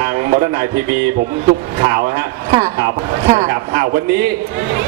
ทางมอเตอร์ไนทีวีผมทุกข่าวนะฮะค่ะข่าวค่ะนะครับอ่าวันนี้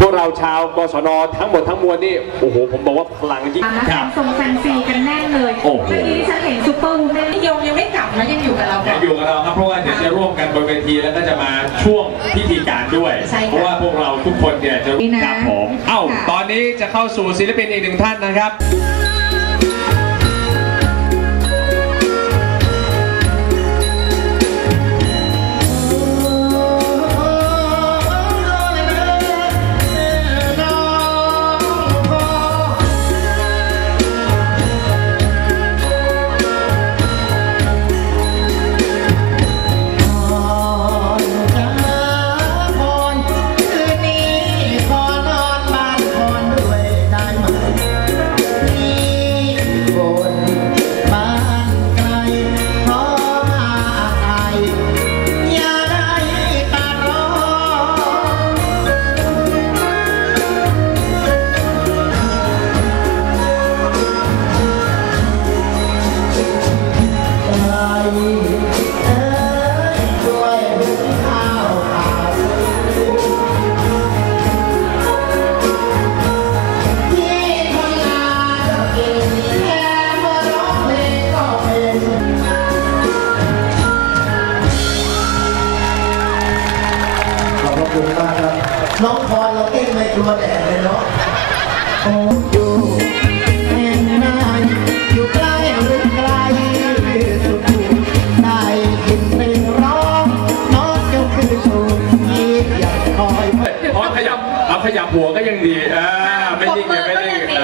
พวกเราชาวกศนทั้งหมดทั้งมวลนี่โอ้โหผมบอกว่าพลังยิ่งแฟนทรงแฟนซีกันแน่นเลยโอ้โหเมื่อกี้ที่ฉันเห็นซูเปอร์วูแมนยงยังไม่กลับนะยังอยู่กับเรายังอยู่กับเราครับเพราะว่าเดี๋ยวจะร่วมกันบนเวทีแล้วก็จะมาช่วงพิธีการด้วยใช่ค่ะเพราะว่าพวกเราทุกคนเนี่ยจะนี่นะครับผมเอ้าค่ะตอนนี้จะเข้าสู่ศิลปินอีกหนึ่งท่านนะครับ ก่งไม่กลัวแดดเลยเนาะโอ้อยู่แห่งไหนอยู่ใกล้หรือไกลสุดอยู่ได้ยินเพลงร้องน้องจะคือถูกยีบอยากคอยพอขยับ เอาขยับหัวก็ยังดีอ่าไม่นิ่งเนี่ยไม่นิ่งเอ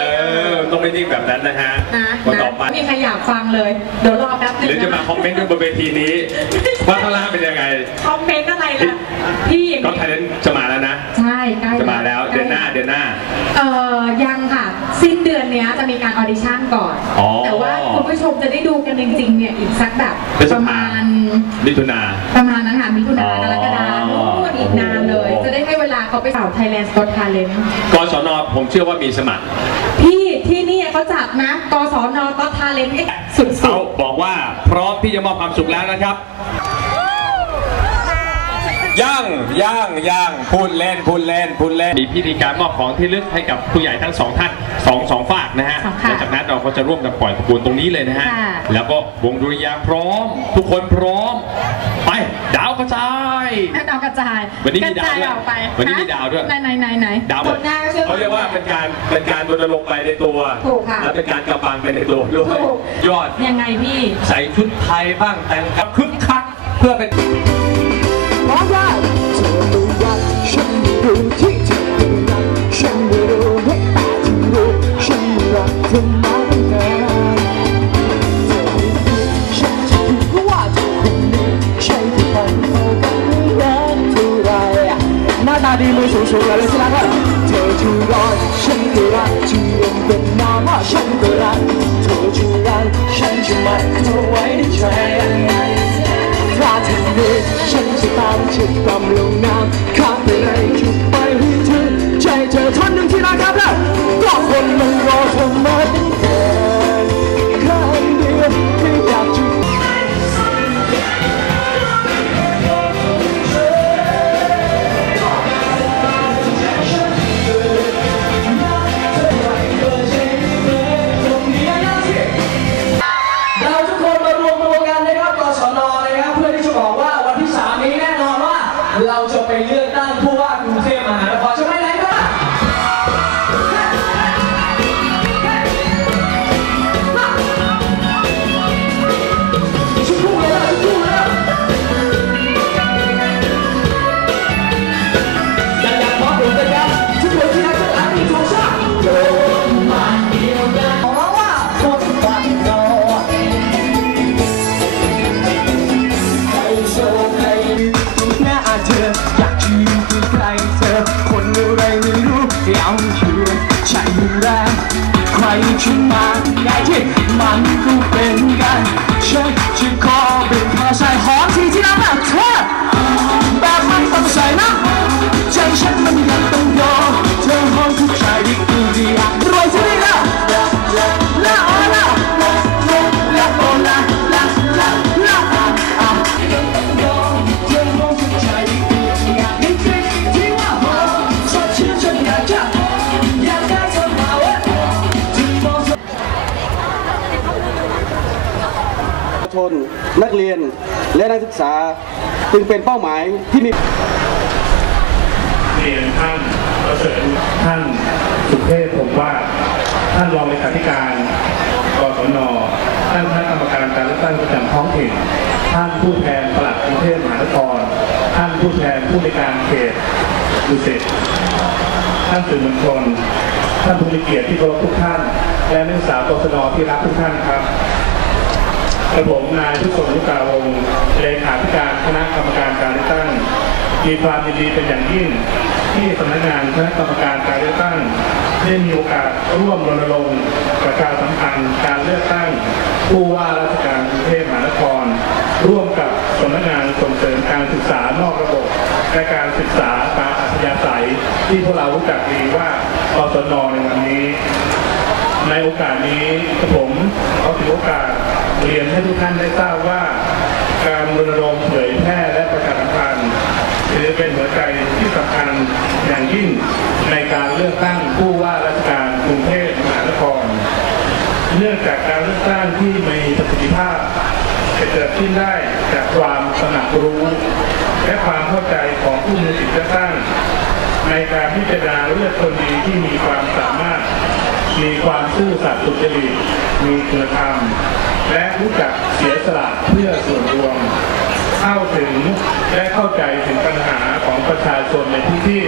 อต้องไม่นิ่งแบบนั้นนะฮะนะวันนะต่อไปมีใครอยากฟังเลยเดี๋ยวรอแป๊บนึงหรือจะมานะคอมเมนต์กันบนเวทีนี้ว่าข้างล่างเป็นยังไงคอมเมนต์อะไรล่ะพี่ก็ไทยนั้นจะมาแล้วนะใช่ใกล้จะมาแล้วเดือนหน้าเดือนหน้าเอ่อยังค่ะสิ้นเดือนเนี้ยจะมีการออดิชั่นก่อนอ๋อแต่ว่าคุณผู้ชมจะได้ดูกันจริงๆเนี่ยอีกสักแบบพฤษประภามาณมิถุนาประมาณนั้นค่ะมิถุนาอ๋อกรกฎาคม นู่นอีกนานเลย จะได้ให้เวลาเขาไปสาว Thailand Got Talent กศนผมเชื่อว่ามีสมัคร พี่ที่นี่เขาจัดนะกศนก็ทาเลนสุดเขาบอกว่าพร้อมที่จะมอบความสุขแล้วนะครับย่างย่างย่างพูดเล่นพูดเล่นพูดเล่นมีพิธีการมอบของที่ลึกให้กับผู้ใหญ่ทั้งสองท่านสองสองฝากนะฮะค่ะหลังจากนั้นเราก็จะร่วมกันปล่อยขบวนตรงนี้เลยนะฮะค่ะแล้วก็วงดุริยางค์พร้อม ทุกคนพร้อม ไปดาว กระจายๆดาวกระจายวันนี้มีกระจายดาวด้วยออกไปวันนี้มีดาวด้วย ไหนไหนไหนไหนดาวผลงานก็ชื่อเขาเรียกว่าเป็นการเป็นการรณรงค์ไปในตัว ถูกค่ะและเป็นการกำบังไปในตัวด้วยถูก ยอด ยังไงพี่ ใส่ชุดไทยบ้างแต่งกับคึกคักเพื่อเป็นเพราะว่าเดีมือสูงสูงเลยสิล่ะครับเธอจะรอฉันก็รักที่ยังเป็นน้ำว่าฉันก็รักเธอจะรันฉันจะมัดเธอไว้ในใจถ้าเธอเลือกฉันจะตามจะตามลงน้ำข้ามไปไหนจุดไปให้ถึงใจเธอทนหนึ่งที่นะครับแล้ว นักเรียนและนักศึกษาจึงเป็นเป้าหมายที่มีเรียนท่านประเสริฐท่านสุเทพผมว่าท่านรองเลขาธิการกศนท่านคณะกรรมการการเลือกตั้งประจำท้องถิ่นท่านผู้แทนปลัดกรุงเทพมหานครท่านผู้แทนผู้ในการเขตดุสิตท่านสื่อมวลชนท่านผู้มีเกียรติที่เคารพทุกท่าน และนักศึกษากศนที่รักทุกท่านครับ กระผมนายทุกคนลุกาวงศ์เลขาธิการคณะกรรมการการเลือกตั้ง มีความยินดีเป็นอย่างยิ่ง ที่สำนักงานคณะกรรมการการเลือกตั้งได้มีโอกาสร่วมรณรงค์ประชาสัมพันธ์การเลือกตั้ง ผู้ว่าราชการกรุงเทพมหานคร ร่วมกับสำนักงานส่งเสริมการศึกษานอกระบบและการศึกษาตามอัธยาศัย ที่พวกเรารู้จักดีว่ากศนในวันนี้ ในโอกาสนี้ผมขอถือโอกาส เรียนให้ทุกท่านได้ทราบว่า การรณรงค์เผยแพร่และประชาสัมพันธ์ถือเป็นหัวใจที่สำคัญอย่างยิ่งในการเลือกตั้งผู้ว่าราชการกรุงเทพมหานคร เนื่องจากการเลือกตั้งที่มีประสิทธิภาพจะเกิดขึ้นได้จากความสนับรู้ และความเข้าใจของผู้มีสิทธิ์เลือกตั้งในการพิจารณาเลือกคนดีที่มีความสามารถ มีความซื่อสัตย์สุจริต มีคุณธรรม และรู้จักเสียสละเพื่อส่วนรวม เข้าถึงและเข้าใจถึงปัญหาของประชาชนในที่ที่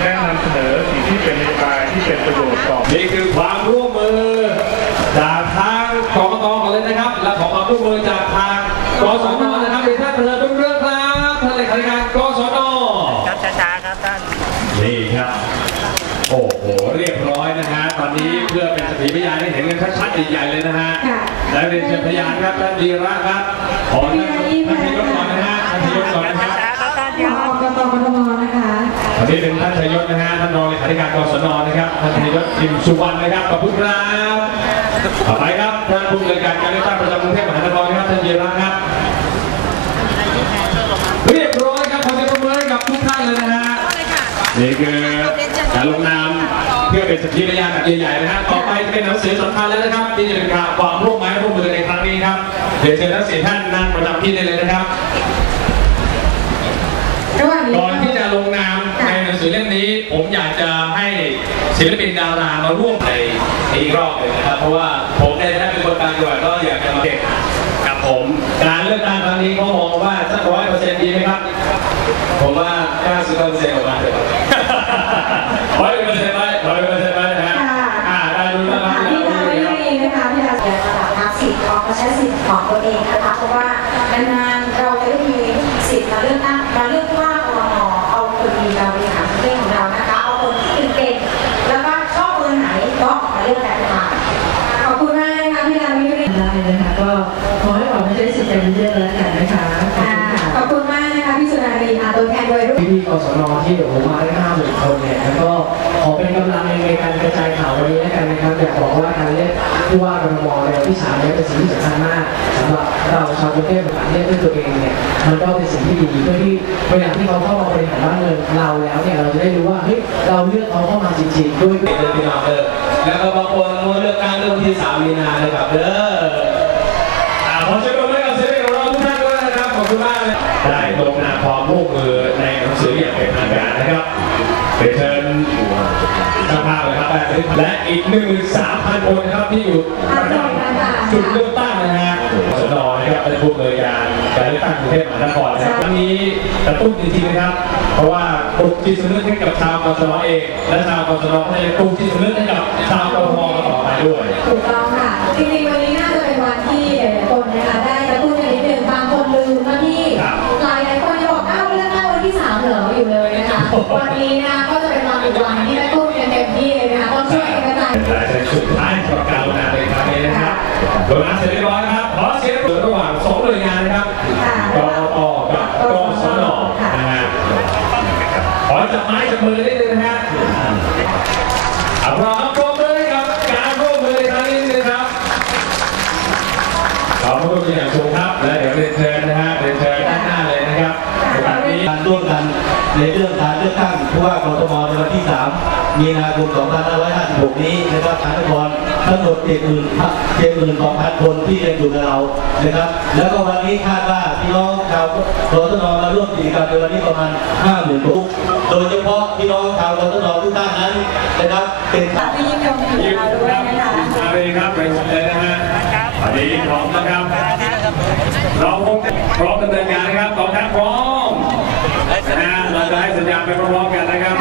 แนะนำเสนอสิ่งที่เป็นนโยบายที่เป็นประโยชน์ต่อนี่คือความานครับท่านดีระครับขอท่านท่านชยศก่อนนะฮะท่านชยศก่อนนะครับช้าๆครับท่านผอกกตกทมนะคะวันนี้เป็นท่านชยศนะฮะท่านรองเลขาธิการกสนนะครับท่านชยศจิมสุวรรณนะครับขอบคุณครับต่อไปครับท่านผู้อำนวยการการเลือกตั้งประจำกรุงเทพมหานครนะครับท่านเยรัตน์ครับ เรียบร้อยครับขอเสียงปรบมือให้กับทุกท่านเลยนะฮะ นี่คือการลงนามเพื่อเป็นสถิพยานแบบใหญ่ๆนะฮะต่อไปจะเป็นหนังสือสำคัญแล้วนะครับ ที่จะเป็นการความร่วมไม้ร่วมมือในครั้งนี้ครับเดี๋ยวเชิญทั้งสี่ท่านนั่งประจำที่ได้เลยนะครับระหว่างนี้ก่อนที่จะลงนามในหนังสือเล่มนี้ ผมอยากจะให้ศิลปินดารามาร่วมในอีกรอบเลยนะครับ เพราะว่าผมในฐานะเป็นคนต่างจังหวัดก็อยากจะมาเด็กกับผม การเลือกตั้งครั้งนี้เขามองว่าสักร้อยเปอร์เซ็นต์ดีไหมครับ ผมว่า99เปอร์เซ็นต์ออกมา คนดีมาบริหารประเทศของเรานะคะเอาคนที่เก่งๆแล้วก็ชอบเบอร์ไหนก็มาเลือกกันค่ะขอบคุณมากนะคะพี่ดาวไม่มีได้นะคะก็ขอให้ออกมาใช้สิทธิ์กันเยอะๆแล้วกันนะคะขอบค่ะคุณค่ะขอบคุณมากนะคะพี่สุนารีอาตัวแทนโดยรุ่นพี่ๆกศนที่เดี๋ยวผมมาได้ห้าหมื่นคนเนี่ยแล้วก็ขอเป็นกำลังในการกระจายข่าววันนี้แล้วกันนะครับอยากบอกว่าการเลือกผู้ว่ากรทมในวันที่สามเนี่ยเป็นสิ่งที่สำคัญมากสำหรับเราชาวกรุงเทพมหานครเลือกด้วยตัวเองเนี่ยมันก็เป็นสิ่งที่ดีเพื่อที่เวลาที่เขาเข้ามาบริหารบ้านเมืองเราแล้วเนี่ยเราจะได้รู้ว่าเฮ้ยเราเลือกเขาเข้ามาจริงๆด้วยเดือนมีนาเด้อแล้วก็บางคนเลือกตั้งเรื่องที่สามมีนาเลยครับเด้ออ่าขอเชิญปรบมือให้กับศิลปินของเราทุกท่านด้วยนะครับขอบคุณมากเลยได้ลงนามความร่วมมือในหนังสืออย่างเป็นทางการนะครับไปเชิญสภาพเลยครับและอีก13,000คนนะครับที่อยู่ประจำจุดเลือกตั้งนะฮะสนนะครับ เป็นผู้บริการการเลือกตั้งกรุงเทพมหานครนะครับครั้งนี้กระตุ้นจริงๆนะครับ เพราะว่าปลุกจิตสำนึกให้กับชาวกสนเอง และชาวกสนก็จะปลุกจิตสำนึกให้กับชาวกทมต่อไปด้วยถูกต้องค่ะจริงๆวันนี้น่าจะเป็นวันที่หลายๆคนนะคะได้กระตุ้นกันนิดนึงบางคนลืมว่าที่ครับหลายหลายๆคนจะบอกอ้าวเรื่องตั้งวันที่สามเหรออยู่เลยนะคะวันนี้นะคะ 2556 นี้นะครับทางนครทั้งหมด70,000 72,000 คนที่ยังอยู่กับเรานะครับ แล้วก็วันนี้คาดว่าพี่น้องชาวกทนมาร่วมกิจกรรมในวันนี้ประมาณ 50,000คนโดยเฉพาะพี่น้องชาวกทนทุกท่านนั้นนะครับเป็นที่ยิ่งยงถึงเราด้วยนะคะเอาเลยครับไปเลยนะฮะตอนนี้พร้อมนะครับเราคงจะพร้อมดำเนินการนะครับต่อครับพร้อมนะฮะเราจะให้สัญญาณไปพร้อมๆกันนะครับ